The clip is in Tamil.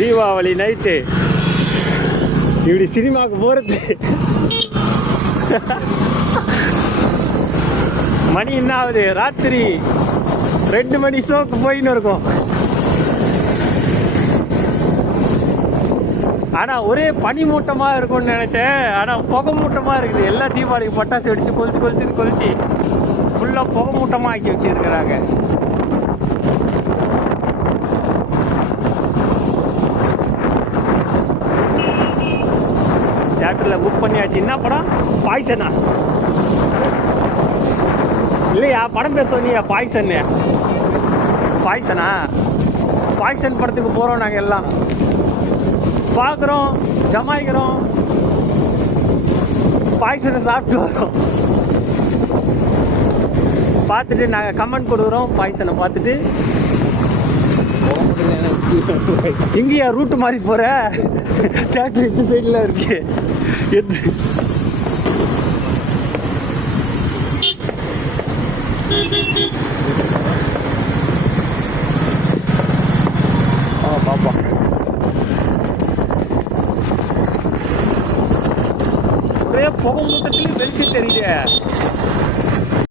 தீபாவளி நைட்டு இப்படி சினிமாவுக்கு போகிறது. மணி என்ன ஆகுது? ராத்திரி 2 மணி ஷோக்கு போயின்னு இருக்கும். ஆனால் ஒரே பனி மூட்டமாக இருக்கும்னு நினச்சேன். ஆனால் புகை மூட்டமாக இருக்குது. எல்லா தீபாவளிக்கு பட்டாசு வெடித்து கொளுத்தி ஃபுல்லாக புகை மூட்டமாக ஆக்கி வச்சுருக்கிறாங்க. தியேட்டரில் புக் பண்ணியாச்சு. என்ன படம்? பாய்சனா? இல்லையா, படம் பேர் சொன்னியா? பாய்சனா? பாய்சன் படத்துக்கு போகிறோம். நாங்கள் எல்லாம் பார்க்குறோம், ஜமாய்க்கிறோம், பாய்சனை சாப்பிட்டு வரோம். பார்த்துட்டு நாங்கள் கமெண்ட் கொடுக்குறோம். பாய்சனை பார்த்துட்டு எங்கேயா ரூட்டு மாதிரி போகிற? தியேட்டர் இந்த சைடில் இருக்கு. பாப்பா ஒரே புகை மூட்டத்துலேயும் வெளிச்சு தெரியுது.